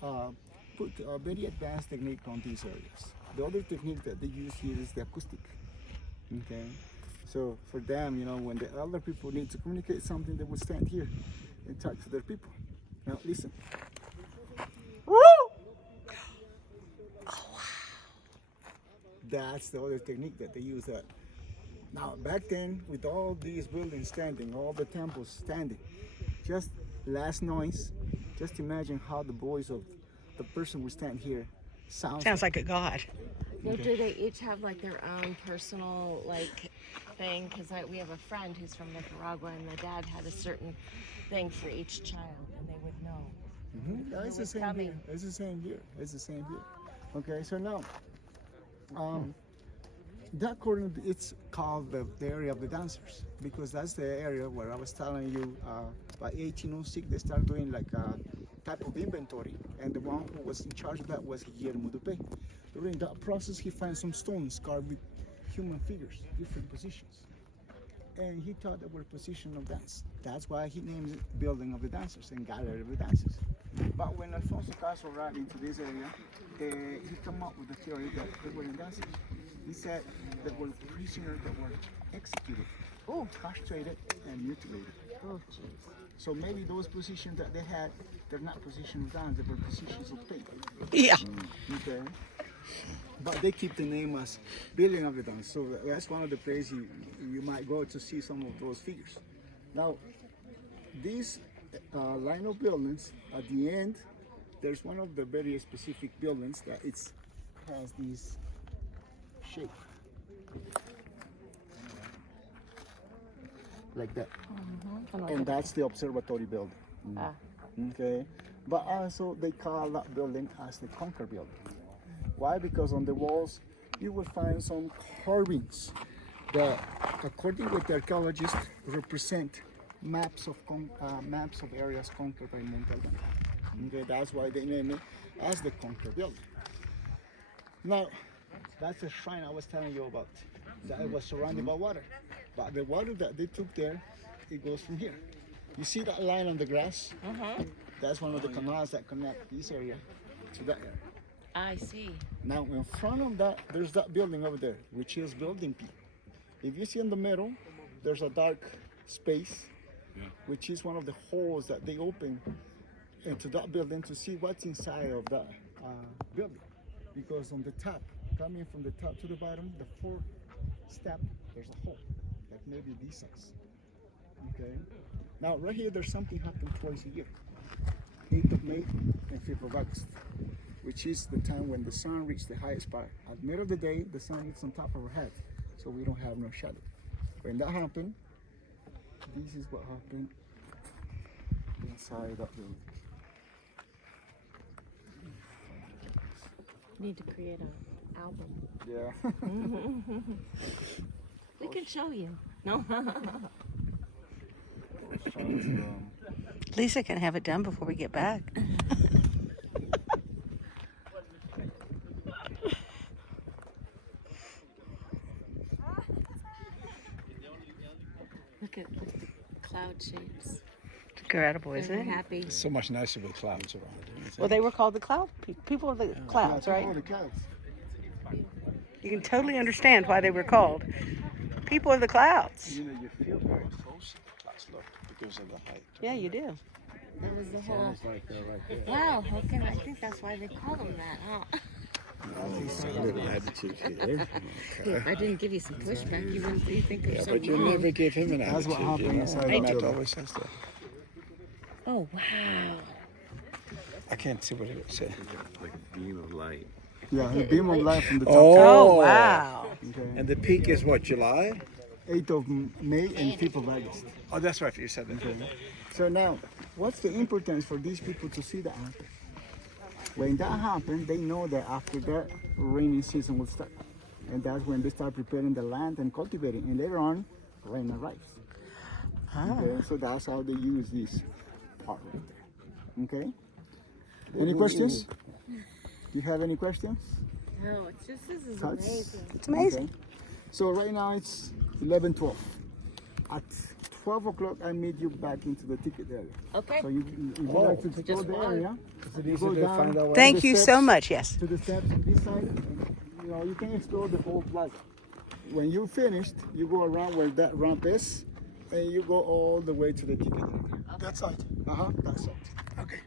put a very advanced technique on these areas. The other technique that they use here is the acoustic. Okay, so for them, you know, when the elder people need to communicate something, they would stand here and talk to their people. Now listen. That's the other technique that they use. Now back then, with all these buildings standing, all the temples standing, just last noise, just imagine how the voice of the person who stand here sounds like a god. Now, do they each have like their own personal like thing? Because we have a friend who's from Nicaragua, and the dad had a certain thing for each child, and they would know. Yeah, it's the same here. It's the same here. It's the same here. Okay, so now, that corner, it's called the area of the dancers, because that's the area where I was telling you by 1806 they started doing like a type of inventory, and the one who was in charge of that was Guillermo Dupe. During that process, he found some stones carved with human figures, different positions, and he thought they were position of dance. That's why he named it Building of the Dancers and Gallery of the Dancers. But when Alfonso Caso arrived into this area, he came up with the theory that they weren't dancers. He said there were prisoners that were executed, castrated, and mutilated. Oh, jeez. So maybe those positions that they had, they're not positions of dance, they were positions of pain. Yeah. Okay. But they keep the name as Building of the Dance. So that's one of the places you might go to see some of those figures. Now, these line of buildings, at the end, there's one of the very specific buildings that has this shape. Like that. And that's the observatory building. Okay. But also they call that building as the Conquer building. Why? Because on the walls you will find some carvings that, according with the archaeologists, represent maps of areas conquered by Montalban. Okay, that's why they name it as the Conquer building. Now, that's the shrine I was telling you about. That it was surrounded by water. But the water that they took there, it goes from here. You see that line on the grass? That's one of the canals that connect this area to that area. I see. Now, in front of that, there's that building over there, which is Building P. If you see in the middle, there's a dark space, which is one of the holes that they open into that building to see what's inside of that building. Because on the top, coming from the top to the bottom, the fourth step, there's a hole that may be this size. Okay. Now, right here, there's something happening twice a year. 8th of May and 5th of August, which is the time when the sun reaches the highest part. At the middle of the day, the sun is on top of our head, so we don't have no shadow. When that happened, this is what happened inside that building. Need to create an album. Yeah. We can show you. No. Lisa can have it done before we get back. Look at the cloud shapes. Incredible, isn't They're it? happy. It's so much nicer with clouds around it. Well, they were called the cloud people of the clouds, right? Oh, the clouds. You can totally understand why they were called people of the clouds. You know, you feel very close to the clouds, look, because of the height. Yeah, you do. That was the whole. It's like right there. Wow, how can I think that's why they call them that, huh? A little attitude here. Okay. I didn't give you some pushback. You wouldn't think of Yeah, something but you wrong. never give him an attitude. That's what happened inside the Matt building. always says that. Oh, wow. I can't see what it would say. Like a beam of light. Yeah, the beam of light from the top. Oh, wow. Okay. And the peak is what, July? 8th of May and 5th of August. Oh, that's right, you said that. So now, what's the importance for these people to see that happen? When that happens, they know that after that, rainy season will start. And that's when they start preparing the land and cultivating. And later on, rain arrives. Okay, so that's how they use this part right there. Okay? Any questions? Do you have any questions? No, it's just, this is Thoughts? amazing. It's amazing. Okay. So right now it's 11:12. At 12 o'clock, I meet you back into the ticket area. Okay. So if you like to explore the area, You go down to Thank the you so steps- much. Yes. To the steps on this side, and, you know, you can explore the whole plaza. When you finished, you go around where that ramp is, and you go all the way to the ticket. That side. That side. Okay.